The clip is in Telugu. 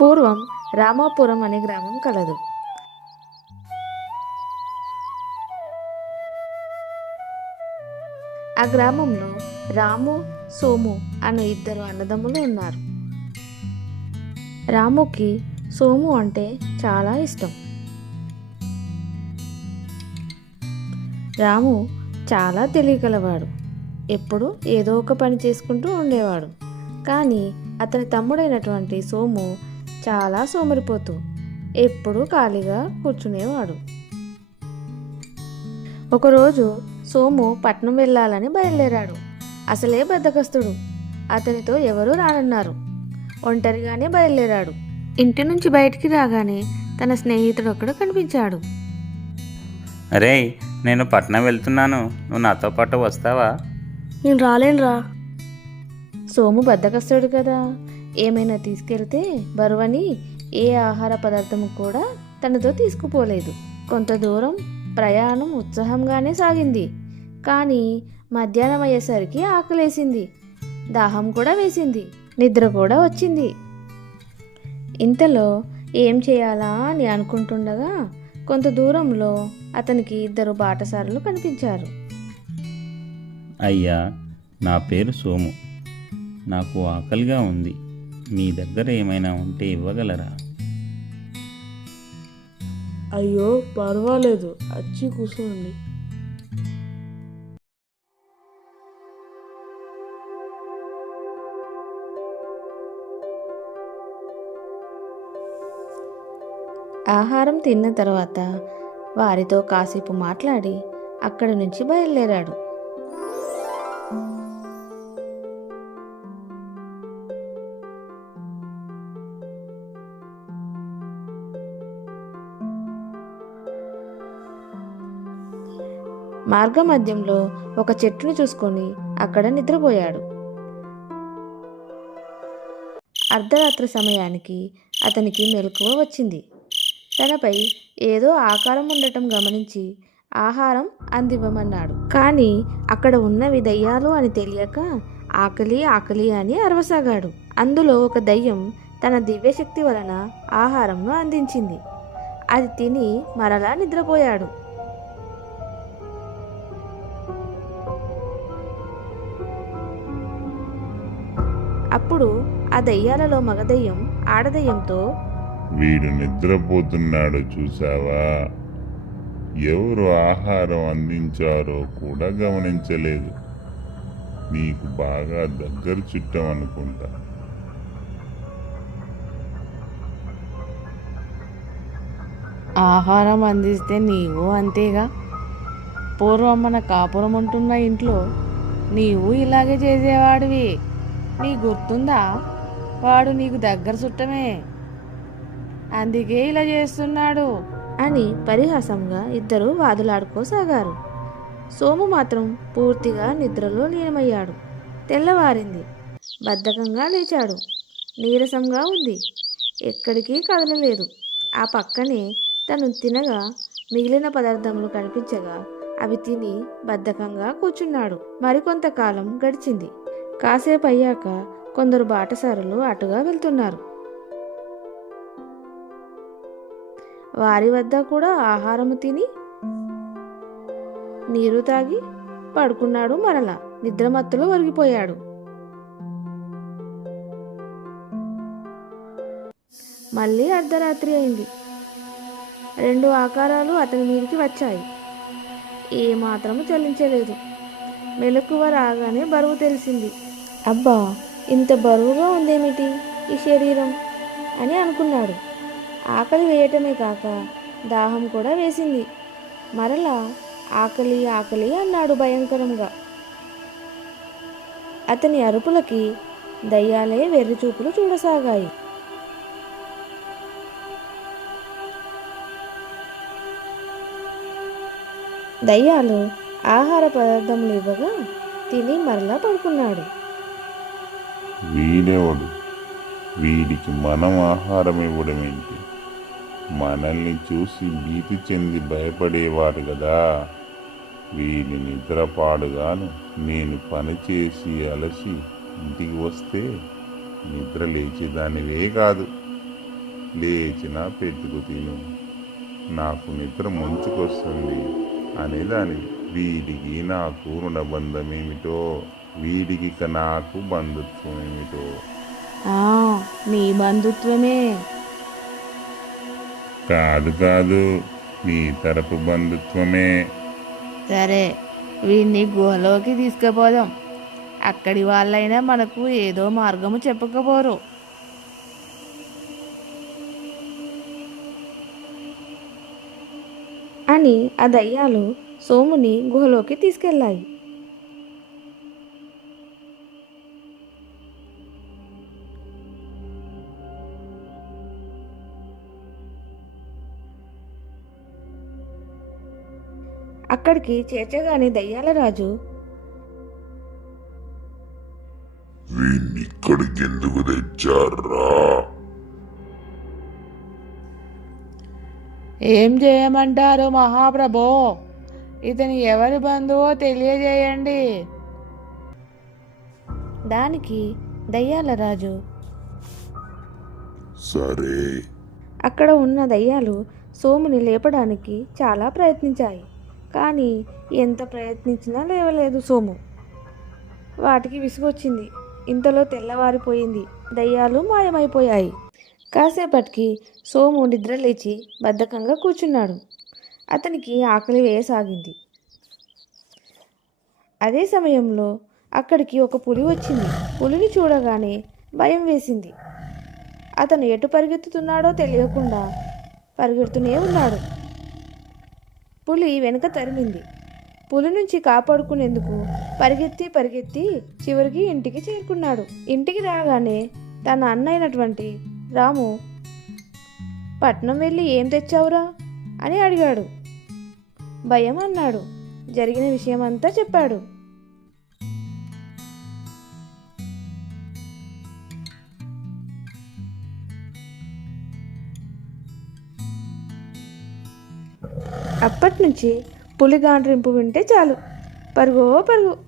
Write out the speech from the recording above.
పూర్వం రామాపురం అనే గ్రామం కలదు. ఆ గ్రామంలో రాము, సోము అనే ఇద్దరు అన్నదమ్ములు ఉన్నారు. రాముకి సోము అంటే చాలా ఇష్టం. రాము చాలా తెలివిగలవాడు. ఎప్పుడు ఏదో ఒక పని చేసుకుంటూ ఉండేవాడు. కానీ అతని తమ్ముడైనటువంటి సోము చాలా సోమరిపోతూ ఎప్పుడూ ఖాళీగా కూర్చునేవాడు. ఒకరోజు సోము పట్నం వెళ్ళాలని బయలుదేరాడు. అసలే బద్ధకస్తుడు. అతనితో ఎవరూ రానన్నారు. ఒంటరిగానే బయలుదేరాడు. ఇంటి నుంచి బయటికి రాగానే తన స్నేహితుడు ఒకడు కనిపించాడు. అరే, నేను పట్నం వెళ్తున్నాను, నువ్వు నాతో పాటు వస్తావా? నేను రాలేనురా. సోము బద్ధకస్తుడు కదా, ఏమైనా తీసుకెళ్తే బరువని ఏ ఆహార పదార్థం కూడా తనతో తీసుకుపోలేదు. కొంత దూరం ప్రయాణం ఉత్సాహంగానే సాగింది. కానీ మధ్యాహ్నం అయ్యేసరికి ఆకలేసింది, దాహం కూడా వేసింది, నిద్ర కూడా వచ్చింది. ఇంతలో ఏం చేయాలా అని అనుకుంటుండగా కొంత దూరంలో అతనికి ఇద్దరు బాటసారులు కనిపించారు. అయ్యా, నా పేరు సోము. నాకు ఆకలిగా ఉంది. మీ దగ్గర ఏమైనా ఉంటే ఇవ్వగలరా? అయ్యో పర్వాలేదు, వచ్చి కూర్చోండి. ఆహారం తిన్న తర్వాత వారితో కాసేపు మాట్లాడి అక్కడి నుంచి బయలుదేరాడు. మార్గ మధ్యంలో ఒక చెట్టును చూసుకొని అక్కడ నిద్రపోయాడు. అర్ధరాత్రి సమయానికి అతనికి మెలకువ వచ్చింది. తనపై ఏదో ఆకారం ఉండటం గమనించి ఆహారం అందివ్వమన్నాడు. కానీ అక్కడ ఉన్నవి దయ్యాలు అని తెలియక ఆకలి ఆకలి అని అరవసాగాడు. అందులో ఒక దయ్యం తన దివ్యశక్తి వలన ఆహారంను అందించింది. అది తిని మరలా నిద్రపోయాడు. అప్పుడు ఆ దయ్యాలలో మగదయ్యం ఆడదయ్యంతో, వీడు నిద్రపోతున్నాడు చూసావా? ఎవరు ఆహారం అందించారో కూడా గమనించలేదు. నీకు బాగా దగ్గర చుట్టం అనుకుంటా. ఆహారం అందిస్తే నీవు అంతేగా. పూర్వం మన కాపురం ఉంటున్న ఇంట్లో నీవు ఇలాగే చేసేవాడివి. నీ గుర్తుందా? వాడు నీకు దగ్గర చుట్టమే, అందుకే ఇలా చేస్తున్నాడు అని పరిహాసంగా ఇద్దరు వాదులాడుకోసాగారు. సోము మాత్రం పూర్తిగా నిద్రలో లీనమయ్యాడు. తెల్లవారింది. బద్ధకంగా లేచాడు. నీరసంగా ఉంది. ఎక్కడికి కదలలేదు. ఆ పక్కనే తను తినగా మిగిలిన పదార్థములు కనిపించగా అవి తిని బద్ధకంగా కూర్చున్నాడు. మరికొంతకాలం గడిచింది. కాసేపు అయ్యాక కొందరు బాటసారులు అటుగా వెళ్తున్నారు. వారి వద్ద కూడా ఆహారము తిని నీరు తాగి పడుకున్నాడు. మరలా నిద్రమత్తులో ఒరిగిపోయాడు. మళ్ళీ అర్ధరాత్రి అయింది. రెండు ఆకారాలు అతని మీదికి వచ్చాయి. ఏమాత్రము చలించలేదు. మెలకువ రాగానే బరువు తెలిసింది. అబ్బా, ఇంత బరువుగా ఉందేమిటి ఈ శరీరం అని అనుకున్నాడు. ఆకలి వేయటమే కాక దాహం కూడా వేసింది. మరలా ఆకలి ఆకలి అన్నాడు భయంకరంగా. అతని అరుపులకి దయ్యాలే వెర్రిచూపులు చూడసాగాయి. దయ్యాలు ఆహార పదార్థములు ఇవ్వగా తిని మరలా పడుకున్నాడు. వీడెవడు? వీడికి మనం ఆహారం ఇవ్వడం ఏంటి? మనల్ని చూసి భీతి చెంది భయపడేవారు కదా. వీడి నిద్రపాడుగాను నేను పనిచేసి అలసి ఇంటికి వస్తే నిద్ర లేచేదానివే కాదు. లేచిన పెట్టుకు తిను, నాకు నిద్ర ముంచుకొస్తుంది అనేదాని. వీడికి నాకు రుణబంధం ఏమిటో, వీడికి ఇక నాకు బంధుత్వం ఏమిటో. ఆ, మీ బంధుత్వమే. కాదు కాదు, నీ తరపు బంధుత్వమే. సరే, వీడిని గుహలోకి తీసుకుపోదాం. అక్కడి వాళ్ళైనా మనకు ఏదో మార్గము చెప్పకపోరు. అని ఆ దయ్యాలు సోముని గుహలోకి తీసుకెళ్ళాయి. అక్కడికి చేర్చగానే దయ్యాల రాజు, వీణ్ణి ఇక్కడికి ఎందుకు తెచ్చారా? ఏం చేయమంటారు మహాప్రభో? ఇతని ఎవరి బంధువో తెలియజేయండి. దానికి దయ్యాల రాజు, సరే, అక్కడ ఉన్న దయ్యాలు సోముని లేపడానికి చాలా ప్రయత్నించాయి. కానీ ఎంత ప్రయత్నించినా లేవలేదు సోము. వాటికి విసుగొచ్చింది. ఇంతలో తెల్లవారిపోయింది. దయ్యాలు మాయమైపోయాయి. కాసేపటికి సోము నిద్రలేచి బద్ధకంగా కూర్చున్నాడు. అతనికి ఆకలి వేయసాగింది. అదే సమయంలో అక్కడికి ఒక పులి వచ్చింది. పులిని చూడగానే భయం వేసింది. అతను ఎటు పరిగెత్తుతున్నాడో తెలియకుండా పరిగెడుతూనే ఉన్నాడు. పులి వెనుక తరిమింది. పులి నుంచి కాపాడుకునేందుకు పరిగెత్తి పరిగెత్తి చివరికి ఇంటికి చేరుకున్నాడు. ఇంటికి రాగానే తన అన్నైనటువంటి రాము, పట్నం వెళ్ళి ఏం తెచ్చావురా అని అడిగాడు. భయం అన్నాడు. జరిగిన విషయమంతా చెప్పాడు. అప్పటి నుంచి పులి గాండ్రింపు వింటే చాలు పరుగో పరుగు.